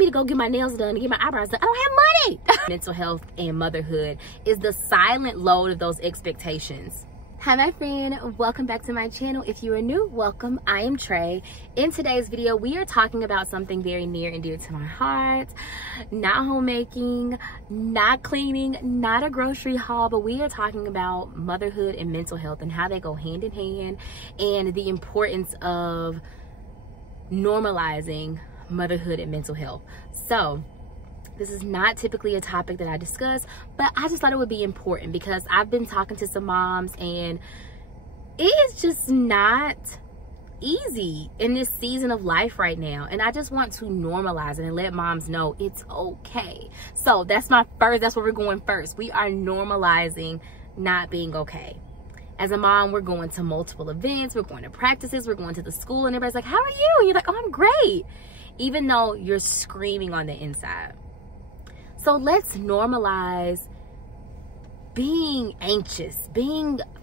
me to go get my nails done and get my eyebrows done. I don't have money. Mental health and motherhood is the silent load of those expectations. Hi my friend, welcome back to my channel. If you are new, welcome. I am Trey. In today's video, we are talking about something very near and dear to my heart. Not homemaking, not cleaning, not a grocery haul, but we are talking about motherhood and mental health and how they go hand in hand, and the importance of normalizing motherhood and mental health. So this is not typically a topic that I discuss, but I just thought it would be important because I've been talking to some moms and it is just not easy in this season of life right now. And I just want to normalize it and let moms know it's okay. So that's where we're going first. We are normalizing not being okay. As a mom, we're going to multiple events, we're going to practices, we're going to the school, and everybody's like, how are you? And you're like, oh, I'm great. Even though you're screaming on the inside. So let's normalize being anxious,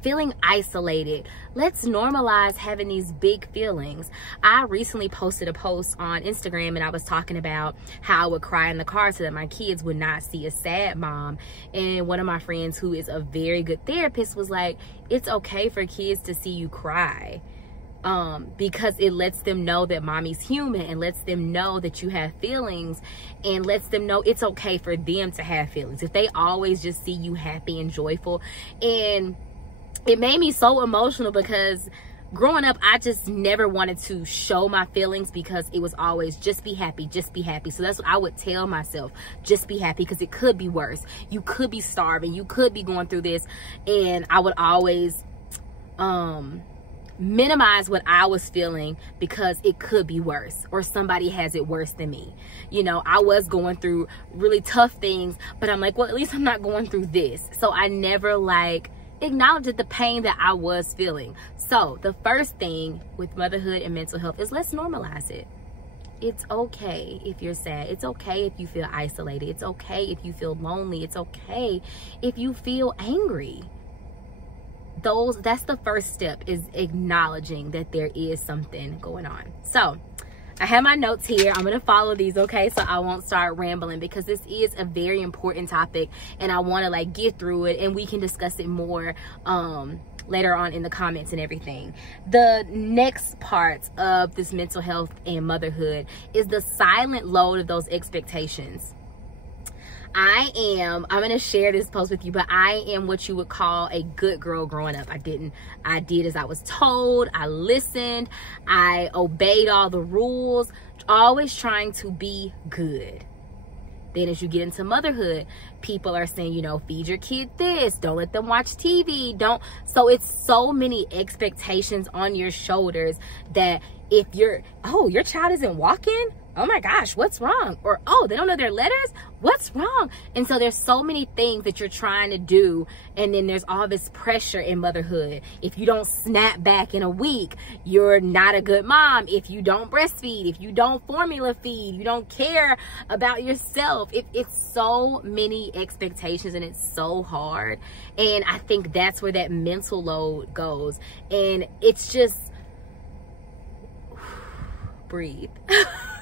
feeling isolated. Let's normalize having these big feelings. I recently posted a post on Instagram and I was talking about how I would cry in the car so that my kids would not see a sad mom. And one of my friends who is a very good therapist was like, it's okay for kids to see you cry. Because it lets them know that mommy's human and lets them know that you have feelings and lets them know it's okay for them to have feelings. If they always just see you happy and joyful. And it made me so emotional because growing up, I just never wanted to show my feelings because it was always just be happy, just be happy. So that's what I would tell myself, just be happy, because it could be worse. You could be starving, you could be going through this. And I would always, minimize what I was feeling because it could be worse or somebody has it worse than me. You know, I was going through really tough things, but I'm like, well, at least I'm not going through this. So I never like acknowledged the pain that I was feeling. So the first thing with motherhood and mental health is let's normalize it. It's okay if you're sad. It's okay if you feel isolated. It's okay if you feel lonely. It's okay if you feel angry. That's the first step, is acknowledging that there is something going on. So I have my notes here. I'm going to follow these, okay? So I won't start rambling because this is a very important topic and I want to like get through it and we can discuss it more later on in the comments and everything. The next part of this mental health and motherhood is the silent load of those expectations. I'm going to share this post with you, but I am what you would call a good girl growing up. I did as I was told. I listened. I obeyed all the rules, always trying to be good. Then as you get into motherhood, people are saying, you know, feed your kid this, don't let them watch TV, don't. So it's so many expectations on your shoulders that if your child isn't walking, oh my gosh, what's wrong? Or, oh, they don't know their letters? What's wrong? And so there's so many things that you're trying to do. And then there's all this pressure in motherhood. If you don't snap back in a week, you're not a good mom. If you don't breastfeed, if you don't formula feed, you don't care about yourself. It's so many expectations and it's so hard. And I think that's where that mental load goes. And it's just, breathe.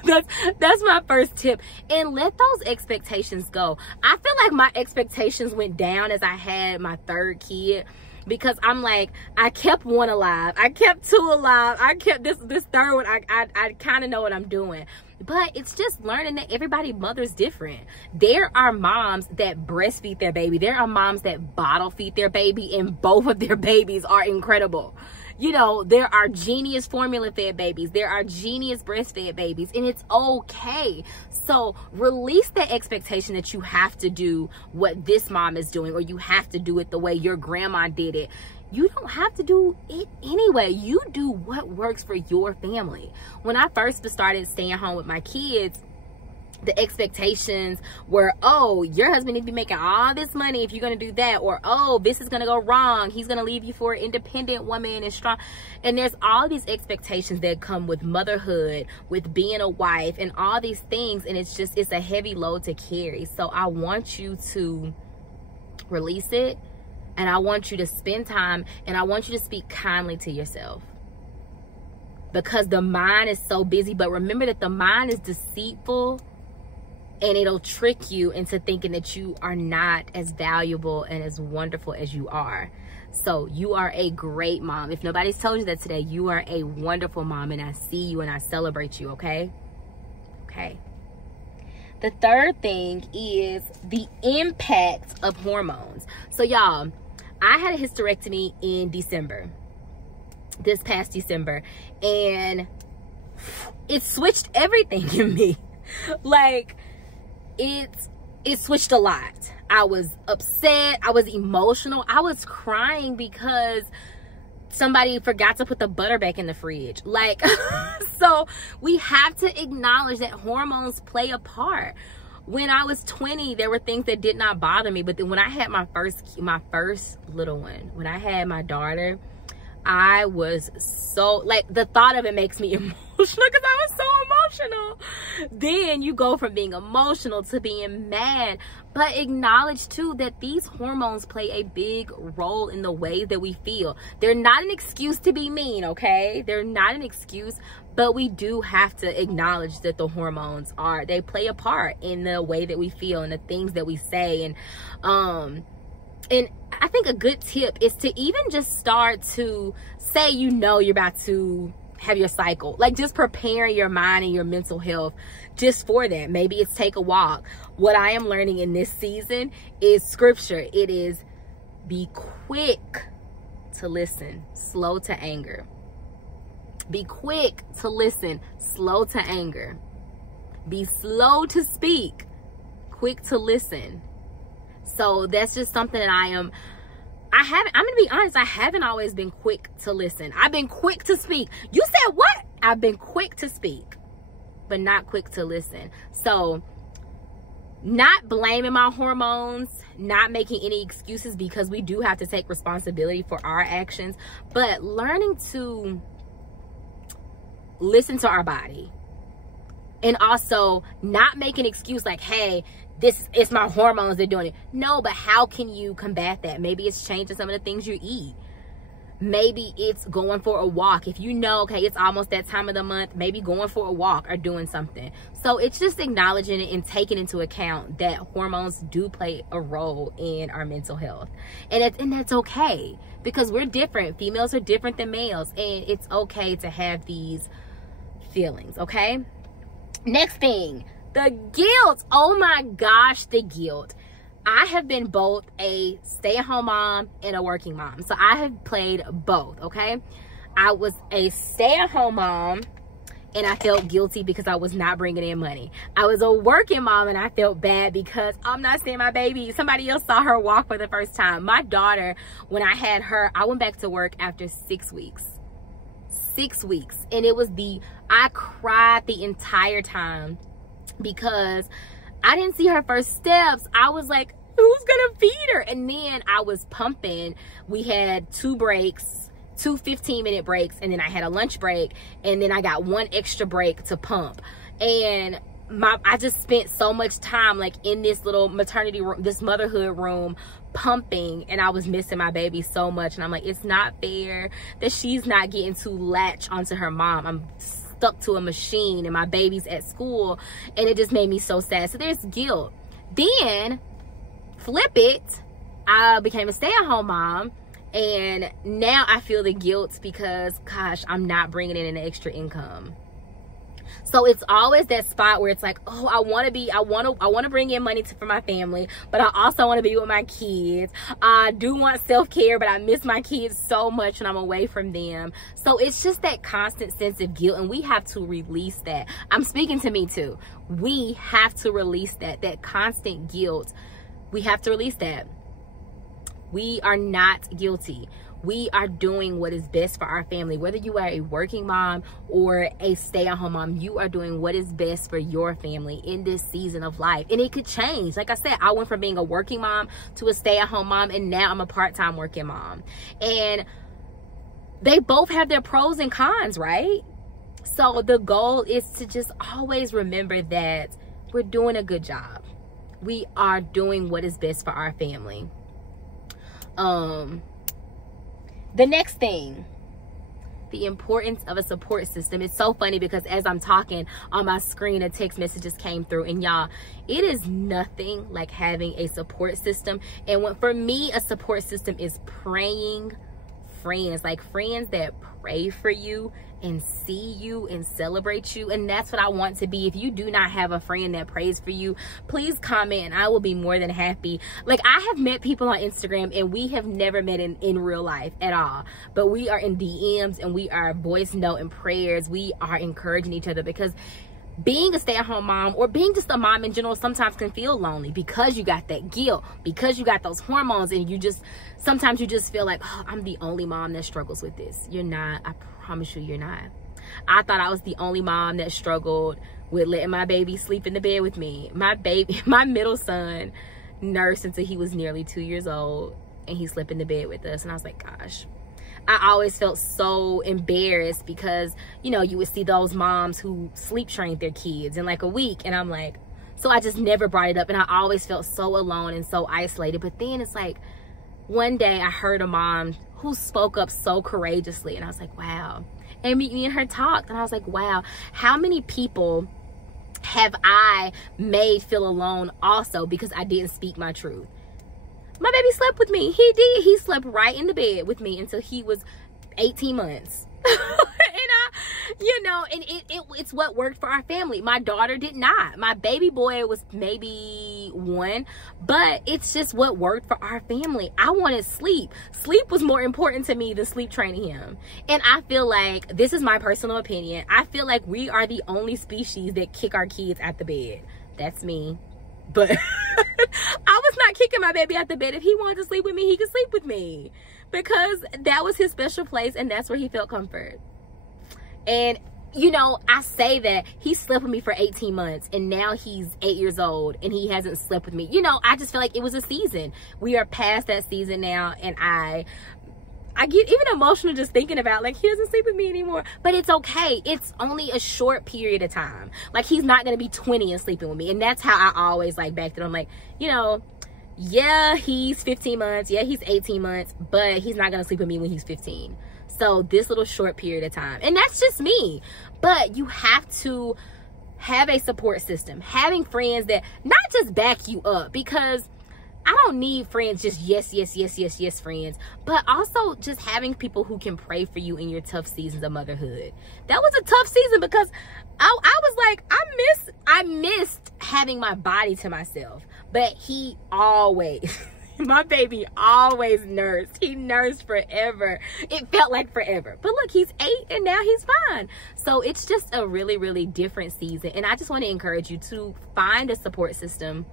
That's my first tip. And let those expectations go. I feel like my expectations went down as I had my third kid because I'm like, I kept one alive, I kept two alive, I kept this third one. I kind of know what I'm doing. But it's just learning that everybody mother's different. There are moms that breastfeed their baby. There are moms that bottle feed their baby and both of their babies are incredible. You know, there are genius formula fed babies. There are genius breastfed babies, and it's okay. So release the expectation that you have to do what this mom is doing or you have to do it the way your grandma did it. You don't have to do it anyway. You do what works for your family. When I first started staying home with my kids, the expectations were, oh, your husband needs to be making all this money if you're going to do that, or oh, this is going to go wrong, he's going to leave you for an independent woman and strong. And there's all these expectations that come with motherhood, with being a wife, and all these things, and it's a heavy load to carry. So I want you to release it, and I want you to spend time, and I want you to speak kindly to yourself, because the mind is so busy. But remember that the mind is deceitful and it'll trick you into thinking that you are not as valuable and as wonderful as you are. So you are a great mom. If nobody's told you that today, you are a wonderful mom, and I see you and I celebrate you, okay? Okay. The third thing is the impact of hormones. So y'all, I had a hysterectomy in December, this past December, and it switched everything in me. Like, it switched a lot. I was upset, I was emotional, I was crying because somebody forgot to put the butter back in the fridge. Like, so we have to acknowledge that hormones play a part. When I was 20, there were things that did not bother me, but then when I had my first little one, when I had my daughter, I was so, like, the thought of it makes me emotional because I was so emotional. Then you go from being emotional to being mad, but acknowledge too that these hormones play a big role in the way that we feel. They're not an excuse to be mean, okay? They're not an excuse, but we do have to acknowledge that the hormones they play a part in the way that we feel and the things that we say. And I think a good tip is to even just start to say, you know, you're about to have your cycle, like just preparing your mind and your mental health just for that. Maybe it's take a walk. What I am learning in this season is scripture. It is be quick to listen, slow to anger. Be quick to listen, slow to anger. Be slow to speak, quick to listen. So that's just something that I'm gonna be honest, I haven't always been quick to listen. I've been quick to speak. You said what? I've been quick to speak, but not quick to listen. So not blaming my hormones, not making any excuses, because we do have to take responsibility for our actions, but learning to listen to our body. And also not make an excuse like, hey, it's my hormones, they're doing it. No, but how can you combat that? Maybe it's changing some of the things you eat. Maybe it's going for a walk. If you know, okay, it's almost that time of the month, maybe going for a walk or doing something. So it's just acknowledging it and taking into account that hormones do play a role in our mental health. And that's okay, because we're different. Females are different than males, and it's okay to have these feelings, okay? Next thing, the guilt. Oh my gosh, the guilt. I have been both a stay-at-home mom and a working mom. So I have played both, okay? I was a stay-at-home mom and I felt guilty because I was not bringing in money. I was a working mom and I felt bad because I'm not seeing my baby. Somebody else saw her walk for the first time. My daughter, when I had her, I went back to work after 6 weeks. 6 weeks. And I cried the entire time because I didn't see her first steps. I was like, who's gonna feed her? And then I was pumping. We had 2 breaks, 2 15-minute breaks, and then I had a lunch break, and then I got 1 extra break to pump. And I just spent so much time like in this little maternity room, this motherhood room, pumping, and I was missing my baby so much. And I'm like, it's not fair that she's not getting to latch onto her mom. I'm stuck to a machine and my baby's at school, and it just made me so sad. So there's guilt. Then flip it, I became a stay-at-home mom, and now I feel the guilt because, gosh, I'm not bringing in an extra income. So it's always that spot where it's like, oh, I want to bring in money for my family, but I also want to be with my kids. I do want self-care, but I miss my kids so much when I'm away from them. So it's just that constant sense of guilt, and we have to release that. I'm speaking to me too. We have to release that constant guilt. We have to release that. We are not guilty. We are doing what is best for our family. Whether you are a working mom or a stay-at-home mom, you are doing what is best for your family in this season of life. And it could change. Like I said, I went from being a working mom to a stay-at-home mom, and now I'm a part-time working mom. And they both have their pros and cons, right? So the goal is to just always remember that we're doing a good job. We are doing what is best for our family. The next thing, The importance of a support system. It's so funny because as I'm talking on my screen, a text message just came through, and y'all, it is nothing like having a support system. And for me, a support system is praying friends, like friends that pray for you and see you and celebrate you. And that's what I want to be. If you do not have a friend that prays for you, please comment and I will be more than happy. Like, I have met people on Instagram and we have never met in real life at all, but we are in DMs and we are voice note and prayers. We are encouraging each other, because being a stay-at-home mom, or being just a mom in general, sometimes can feel lonely because you got that guilt, because you got those hormones, and sometimes you just feel like, oh, I'm the only mom that struggles with this. You're not. I promise you, you're not. I thought I was the only mom that struggled with letting my baby sleep in the bed with me. My middle son nursed until he was nearly 2 years old, and he slept in the bed with us, and I was like, gosh. I always felt so embarrassed because, you know, you would see those moms who sleep trained their kids in like a week. And I'm like, so I just never brought it up. And I always felt so alone and so isolated. But then it's like, one day I heard a mom who spoke up so courageously. And I was like, wow. And me and her talked. And I was like, wow, how many people have I made feel alone also because I didn't speak my truth? My baby slept with me. He did. He slept right in the bed with me until he was 18 months. It's what worked for our family. My daughter did not. My baby boy was maybe 1, but it's just what worked for our family. I wanted sleep. Sleep was more important to me than sleep training him. And I feel like, this is my personal opinion, I feel like we are the only species that kick our kids out the bed. That's me. But I was not kicking my baby out the bed. If he wanted to sleep with me, he could sleep with me, because that was his special place and that's where he felt comfort. And, you know, I say that he slept with me for 18 months and now he's 8 years old and he hasn't slept with me. You know, I just feel like it was a season. We are past that season now, and I get even emotional just thinking about, like, he doesn't sleep with me anymore. But it's okay. It's only a short period of time. Like, he's not going to be 20 and sleeping with me. And that's how I always, like, backed it. I'm like, you know, yeah, he's 15 months. Yeah, he's 18 months. But he's not going to sleep with me when he's 15. So this little short period of time. And that's just me. But you have to have a support system. Having friends that not just back you up, because I don't need friends just yes friends, but also just having people who can pray for you in your tough seasons of motherhood. That was a tough season because I was like, I missed having my body to myself. But he always, my baby always nursed. He nursed forever. It felt like forever. But look, he's 8 and now he's fine. So it's just a really, really different season. And I just want to encourage you to find a support system.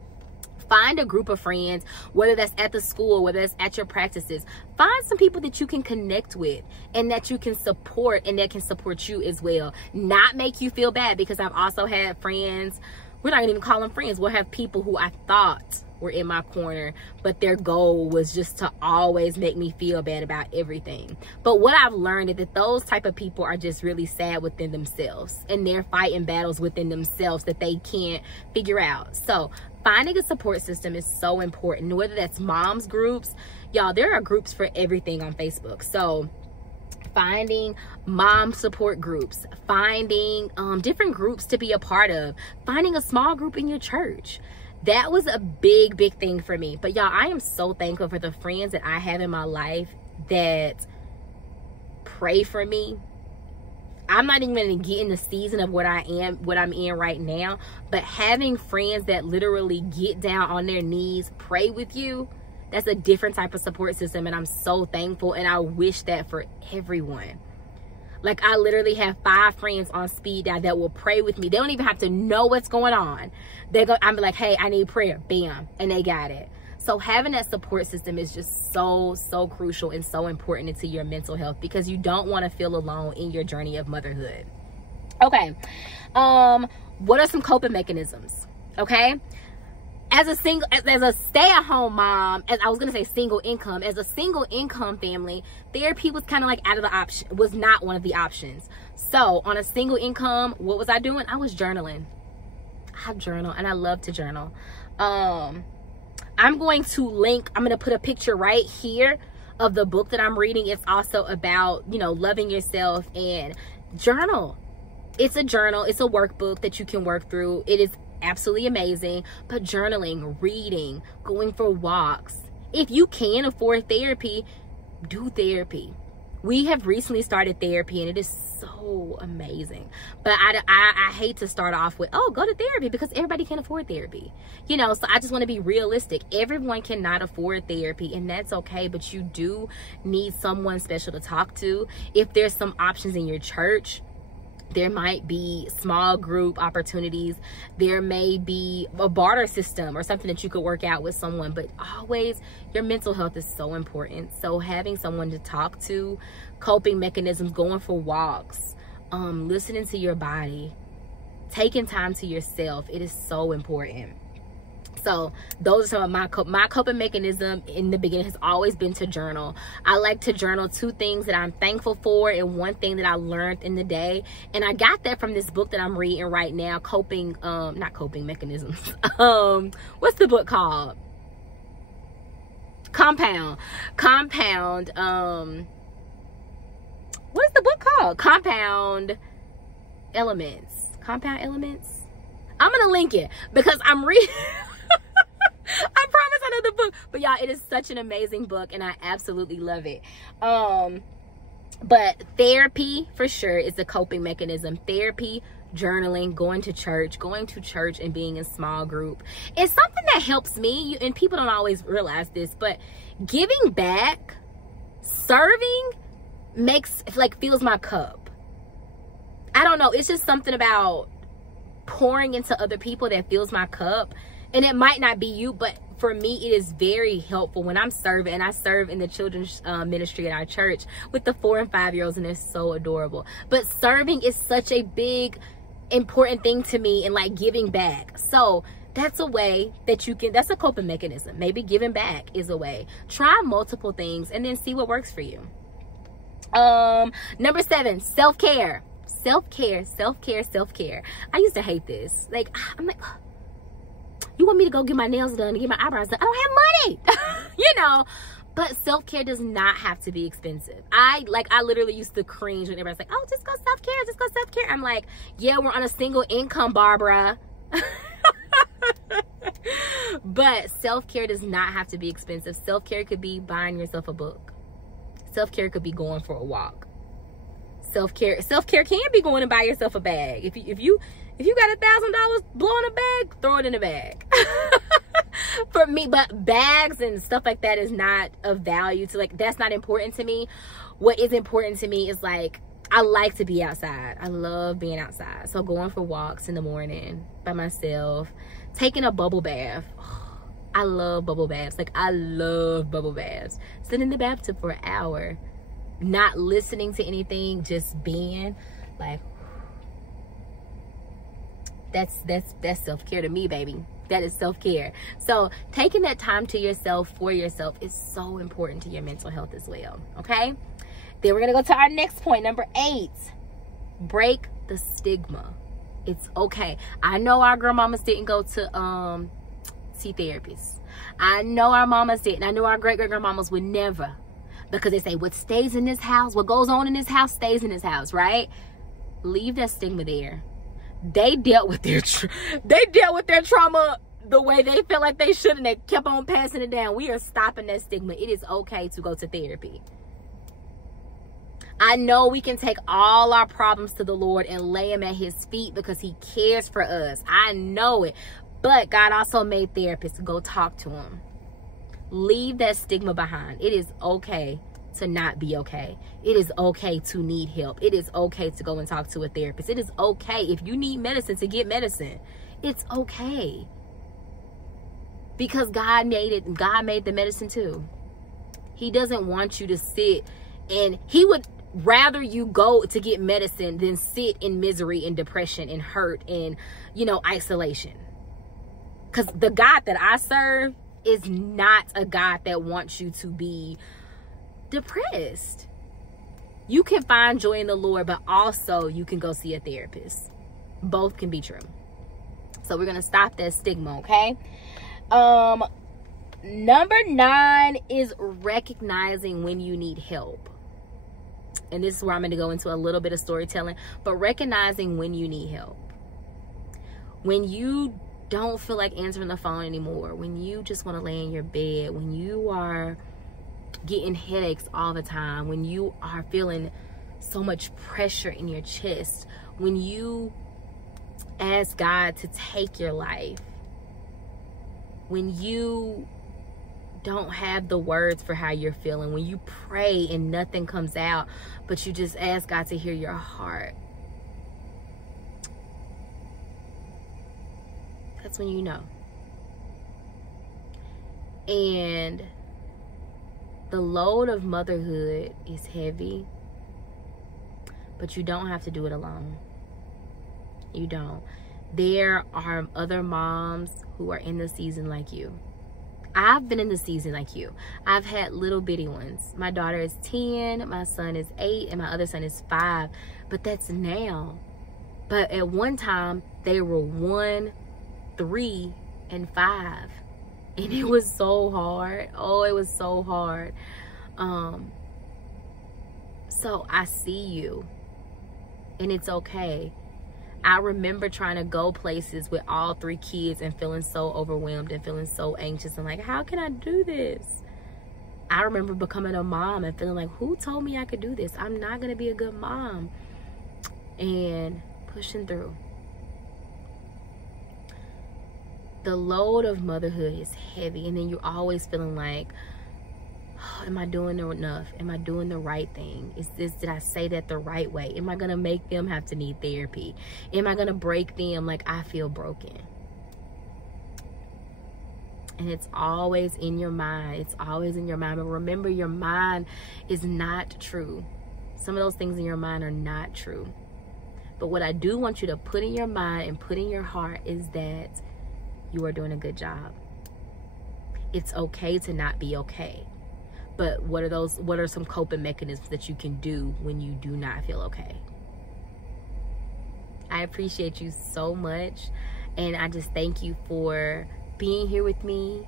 Find a group of friends, whether that's at the school, whether that's at your practices. Find some people that you can connect with and that you can support and that can support you as well. Not make you feel bad, because I've also had friends, we're not gonna even call them friends, we'll have people who I thought were in my corner, but their goal was just to always make me feel bad about everything. But what I've learned is that those type of people are just really sad within themselves, and they're fighting battles within themselves that they can't figure out. So finding a support system is so important, whether that's moms groups. Y'all, there are groups for everything on Facebook. So finding mom support groups, finding different groups to be a part of, finding a small group in your church. That was a big thing for me. But y'all, I am so thankful for the friends that I have in my life that pray for me. I'm not even going to get in the season of what I'm in right now, but having friends that literally get down on their knees, pray with you, that's a different type of support system. And I'm so thankful, and I wish that for everyone. Like, I literally have 5 friends on speed dial that will pray with me. They don't even have to know what's going on. I'm like, hey, I need prayer. Bam. And they got it. So having that support system is just so crucial and so important into your mental health, because you don't want to feel alone in your journey of motherhood. Okay. What are some coping mechanisms? Okay. As a stay-at-home mom, as I was going to say single income, as a single income family, therapy was kind of like out of the option, was not one of the options. So on a single income, what was I doing? I was journaling. I journal, and I love to journal. I'm going to put a picture right here of the book that I'm reading, it's also about, you know, loving yourself. And journal. It's a journal. It's a workbook that you can work through. It is absolutely amazing. But journaling, reading, going for walks. If you can afford therapy, do therapy. We have recently started therapy, and it is so amazing. But I hate to start off with, oh, go to therapy, because everybody can afford therapy. You know, so I just want to be realistic. Everyone cannot afford therapy, and that's okay. But you do need someone special to talk to. If there's some options in your church, there might be small group opportunities. There may be a barter system or something that you could work out with someone. But always, your mental health is so important. So having someone to talk to, coping mechanisms, going for walks, listening to your body, taking time to yourself, it is so important. So those are some of my coping mechanism in the beginning has always been to journal. I like to journal 2 things that I'm thankful for and 1 thing that I learned in the day. And I got that from this book that I'm reading right now, not coping mechanisms. What's the book called? Compound. What is the book called? Compound Elements. I'm gonna link it because I'm reading. I promise I know the book, but y'all, it is such an amazing book, and I absolutely love it. But therapy for sure is a coping mechanism. Therapy, journaling, going to church and being in small group. It's something that helps me, and people don't always realize this, but giving back, serving fills my cup. I don't know, it's just something about pouring into other people that fills my cup. And it might not be you, but for me, it is very helpful when I'm serving. And I serve in the children's ministry at our church with the 4 and 5-year-olds, and they're so adorable. But serving is such a big, important thing to me, and like giving back. So that's a way that you can, that's a coping mechanism. Maybe giving back is a way. Try multiple things and then see what works for you. Number 7, self-care. Self-care. I used to hate this. Like, I'm like, you want me to go get my nails done and get my eyebrows done? I don't have money. You know, but self-care does not have to be expensive. I literally used to cringe when everybody's like, oh, just go self-care. I'm like, yeah, we're on a single income, Barbara. But self-care does not have to be expensive. Self-care could be buying yourself a book. Self-care could be going for a walk. Self-care can be going and buy yourself a bag. If you got $1,000, blow in a bag, throw it in a bag. For me, but bags and stuff like that is not of value to, like, that's not important to me. What is important to me is, like, I like to be outside. I love being outside. So going for walks in the morning by myself, taking a bubble bath. I love bubble baths. Like, I love bubble baths. Sitting in the bathtub for an hour, not listening to anything, just being like, that's self-care to me, baby. That is self-care. So taking that time to yourself, for yourself, is so important to your mental health as well. Okay, then we're gonna go to our next point, number 8. Break the stigma. It's okay. I know our grandmamas didn't go to see therapists. I know our mamas didn't. I know our great-great-grandmamas would never, because they say what stays in this house, what goes on in this house stays in this house, right? Leave that stigma there. They dealt with their trauma the way they felt like they should, and they kept on passing it down. We are stopping that stigma. It is okay to go to therapy. I know we can take all our problems to the Lord and lay them at his feet because he cares for us. I know it. But God also made therapists. Go talk to him. Leave that stigma behind. It is okay to not be okay. It is okay to need help. It is okay to go and talk to a therapist. It is okay if you need medicine to get medicine. It's okay. Because God made it. God made the medicine too. He doesn't want you to sit, and he would rather you go to get medicine than sit in misery and depression and hurt and, you know, isolation. Because the God that I serve is not a God that wants you to be depressed. You can find joy in the Lord, but also you can go see a therapist. Both can be true. So we're going to stop that stigma, okay? Number 9 is recognizing when you need help. And this is where I'm going to go into a little bit of storytelling, but recognizing when you need help. When you don't feel like answering the phone anymore, when you just want to lay in your bed, when you are getting headaches all the time, when you are feeling so much pressure in your chest, when you ask God to take your life, when you don't have the words for how you're feeling, when you pray and nothing comes out, but you just ask God to hear your heart, that's when you know. And the load of motherhood is heavy, but you don't have to do it alone. You don't. There are other moms who are in the season like you. I've been in the season like you. I've had little bitty ones. My daughter is 10, my son is 8, and my other son is 5. But that's now. But at one time, they were 1, 3, and 5. And it was so hard. Oh, it was so hard. So I see you. And it's okay. I remember trying to go places with all 3 kids and feeling so overwhelmed and feeling so anxious and like, how can I do this? I remember becoming a mom and feeling like, who told me I could do this? I'm not going to be a good mom. And pushing through. The load of motherhood is heavy, and then you're always feeling like, oh, am I doing enough? Am I doing the right thing? Did I say that the right way? Am I gonna make them have to need therapy? Am I gonna break them like I feel broken? And it's always in your mind. It's always in your mind. But remember, your mind is not true. Some of those things in your mind are not true. But what I do want you to put in your mind and put in your heart is that you are doing a good job. It's okay to not be okay. But what are some coping mechanisms that you can do when you do not feel okay? I appreciate you so much. And I just thank you for being here with me.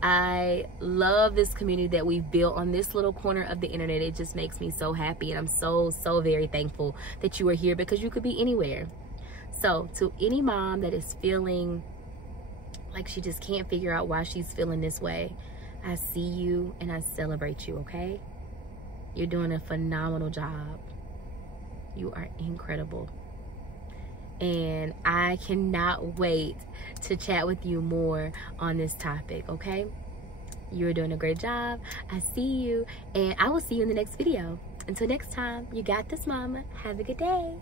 I love this community that we've built on this little corner of the internet. It just makes me so happy. And I'm so very thankful that you are here, because you could be anywhere. So to any mom that is feeling like she just can't figure out why she's feeling this way, I see you and I celebrate you, okay? You're doing a phenomenal job. You are incredible. And I cannot wait to chat with you more on this topic, okay? You're doing a great job. I see you, and I will see you in the next video. Until next time, you got this, mama. Have a good day.